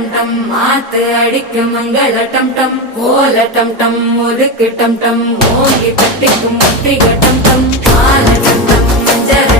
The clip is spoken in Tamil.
டம் டம் மாத்து அடிக்கும் மங்கள டம் டம் ஓல டம் டம் ஒதுக்கு டம் டம் ஓங்கி தட்டிக்கும் முத்திக டம் டம் மால டம் டம் மஞ்சர